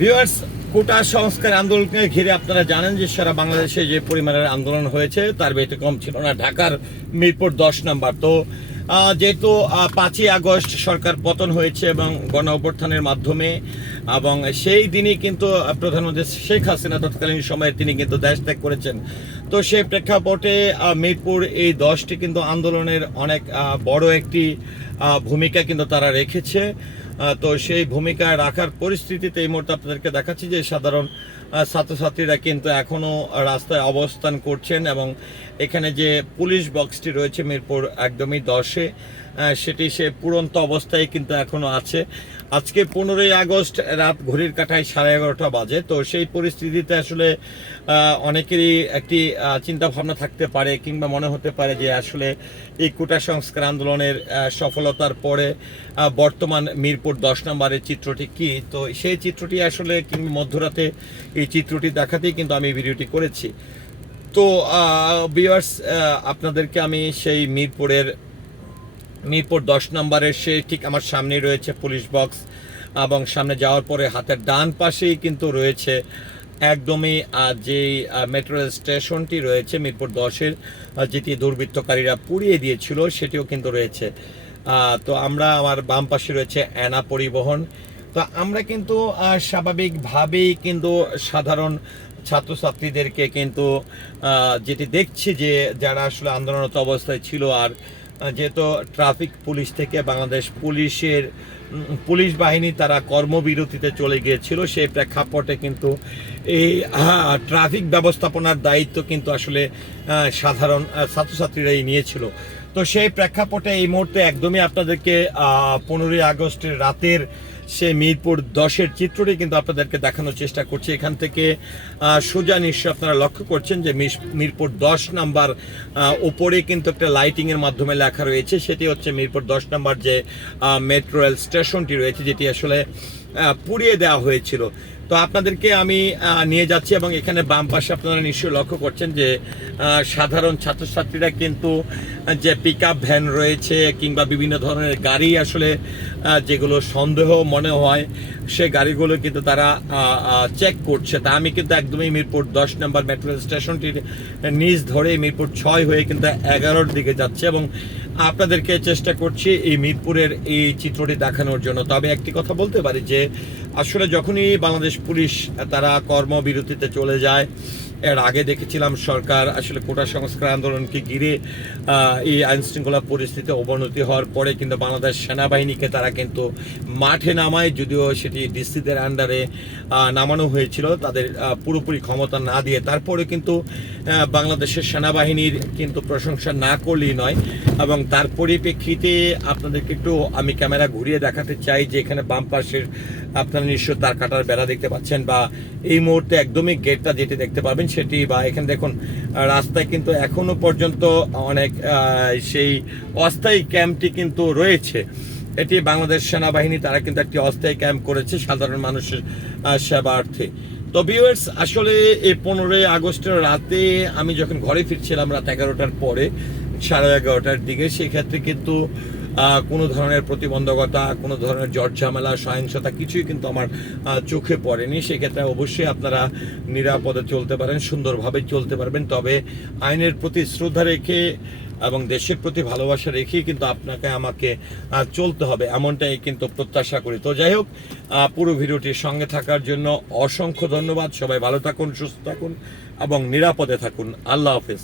Viewers, কোটা সংস্কার আন্দোলনকে ঘিরে আপনারা জানেন যে সারা বাংলাদেশে যে পরিমাণের আন্দোলন হয়েছে, তার ব্যতিক্রম ছিল না। ঢাকার মিরপুর দশ নম্বর। তো যেহেতু পাঁচই আগস্ট সরকার পতন হয়েছে এবং গণ অভ্যুত্থানের মাধ্যমে, এবং সেই দিনই কিন্তু প্রধানমন্ত্রী শেখ হাসিনা তৎকালীন সময়ে তিনি কিন্তু দেশ ত্যাগ করেছেন। তো সেই প্রেক্ষাপটে মিরপুর এই দশটি কিন্তু আন্দোলনের অনেক বড় একটি ভূমিকা কিন্তু তারা রেখেছে। তো সেই ভূমিকা রাখার পরিস্থিতিতে এই মুহূর্তে আপনাদেরকে দেখাচ্ছি যে সাধারণ ছাত্রছাত্রীরা কিন্তু এখনও রাস্তায় অবস্থান করছেন এবং এখানে যে পুলিশ বক্সটি রয়েছে মিরপুর একদমই দশে সেটি সে পুরন্ত অবস্থায় কিন্তু এখনও আছে। আজকে পনেরোই আগস্ট, রাত ঘড়ির কাঠায় সাড়ে এগারোটা বাজে। তো সেই পরিস্থিতিতে আসলে অনেকেরই একটি চিন্তা ভাবনা থাকতে পারে কিংবা মনে হতে পারে যে আসলে এই কোটা সংস্কার আন্দোলনের সফলতার পরে বর্তমান মিরপুর দশ নম্বরের চিত্রটি কি? তো সেই চিত্রটি আসলে কিংবা মধ্যরাতে এই চিত্রটি দেখাতেই কিন্তু আমি ভিডিওটি করেছি। তো বিয়ার্স আপনাদেরকে আমি সেই মিরপুরের মিরপুর দশ নম্বরের সে ঠিক আমার সামনে রয়েছে পুলিশ বক্স এবং সামনে যাওয়ার পরে হাতের ডান পাশেই কিন্তু রয়েছে একদমই যেই মেট্রো রেল স্টেশনটি রয়েছে মিরপুর দশের যেটি দুর্বৃত্তকারীরা পুড়িয়ে দিয়েছিল, সেটিও কিন্তু রয়েছে। তো আমরা আমার বাম পাশে রয়েছে অ্যানা পরিবহন। তো আমরা কিন্তু স্বাভাবিকভাবেই কিন্তু সাধারণ ছাত্রছাত্রীদেরকে কিন্তু যেটি দেখছি যে যারা আসলে আন্দোলনরত অবস্থায় ছিল আর যেহেতু ট্রাফিক পুলিশ থেকে বাংলাদেশ পুলিশের পুলিশ বাহিনী তারা কর্মবিরতিতে চলে গিয়েছিল, সেই প্রেক্ষাপটে কিন্তু এই ট্রাফিক ব্যবস্থাপনার দায়িত্ব কিন্তু আসলে সাধারণ ছাত্রছাত্রীরাই নিয়েছিল। তো সেই প্রেক্ষাপটে এই মুহূর্তে একদমই আপনাদেরকে পনেরোই আগস্টের রাতের সে মিরপুর দশের চিত্রটি কিন্তু আপনাদেরকে দেখানোর চেষ্টা করছি। এখান থেকে সোজা নিশ্চয় আপনারা লক্ষ্য করছেন যে মিরপুর দশ নাম্বার ওপরে কিন্তু একটা লাইটিংয়ের মাধ্যমে লেখা রয়েছে। সেটি হচ্ছে মিরপুর দশ নাম্বার যে মেট্রো রেল স্টেশনটি রয়েছে, যেটি আসলে পুড়িয়ে দেওয়া হয়েছিল। তো আপনাদেরকে আমি নিয়ে যাচ্ছি এবং এখানে বাম পাশে আপনারা নিশ্চয়ই লক্ষ্য করছেন যে সাধারণ ছাত্রছাত্রীরা কিন্তু যে পিক ভ্যান রয়েছে কিংবা বিভিন্ন ধরনের গাড়ি আসলে যেগুলো সন্দেহ মনে হয়, সে গাড়িগুলো কিন্তু তারা চেক করছে। তা আমি কিন্তু একদমই মিরপুর দশ নম্বর মেট্রো স্টেশনটির নিচ ধরে মিরপুর ছয় হয়ে কিন্তু এগারোর দিকে যাচ্ছে এবং আপনাদেরকে চেষ্টা করছি এই মিরপুরের এই চিত্রটি দেখানোর জন্য। তবে একটি কথা বলতে পারি যে, আসলে যখনই বাংলাদেশ পুলিশ তারা কর্মবিরতিতে চলে যায়। এর আগে দেখেছিলাম সরকার আসলে কোটা সংস্কার আন্দোলনকে ঘিরে এই আইন শৃঙ্খলা পরিস্থিতি অবনতি হওয়ার পরে কিন্তু বাংলাদেশ সেনাবাহিনীকে তারা কিন্তু মাঠে নামায়, যদিও সেটি ডিসিদের আন্ডারে নামানো হয়েছিল। তাদের পুরোপুরি ক্ষমতা না দিয়ে তারপরে কিন্তু বাংলাদেশের সেনাবাহিনীর কিন্তু প্রশংসা না করলেই নয়। এবং তার পরিপ্রেক্ষিতে আপনাদেরকে একটু আমি ক্যামেরা ঘুরিয়ে দেখাতে চাই যে এখানে বাম পাশের আপনারা নিশ্চয় তার কাটার বেড়া দেখতে পাচ্ছেন বা এই মুহূর্তে একদমই গেটটা যেটি দেখতে পাবেন সেটি বা এখানে দেখুন রাস্তায় কিন্তু এখনও পর্যন্ত অনেক সেই অস্থায়ী ক্যাম্পটি কিন্তু রয়েছে। এটি বাংলাদেশ সেনাবাহিনী, তারা কিন্তু একটি অস্থায়ী ক্যাম্প করেছে সাধারণ মানুষের সেবার্থে। তো ভিউয়ার্স আসলে এই পনেরোই আগস্টের রাতে আমি যখন ঘরে ফিরছিলাম রাত এগারোটার পরে, সাড়ে এগারোটার দিকে, সেক্ষেত্রে কিন্তু কোনো ধরনের প্রতিবন্ধকতা, কোনো ধরনের জট ঝামেলা সহিংসতা কিছুই কিন্তু আমার চোখে পড়েনি। সেক্ষেত্রে অবশ্যই আপনারা নিরাপদে চলতে পারেন, সুন্দরভাবে চলতে পারবেন। তবে আইনের প্রতি শ্রদ্ধা রেখে এবং দেশের প্রতি ভালোবাসা রেখেই কিন্তু আপনাকে, আমাকে চলতে হবে, এমনটাই কিন্তু প্রত্যাশা করি। তো যাই হোক পুরো ভিডিওটির সঙ্গে থাকার জন্য অসংখ্য ধন্যবাদ। সবাই ভালো থাকুন, সুস্থ থাকুন এবং নিরাপদে থাকুন। আল্লাহ হাফেজ।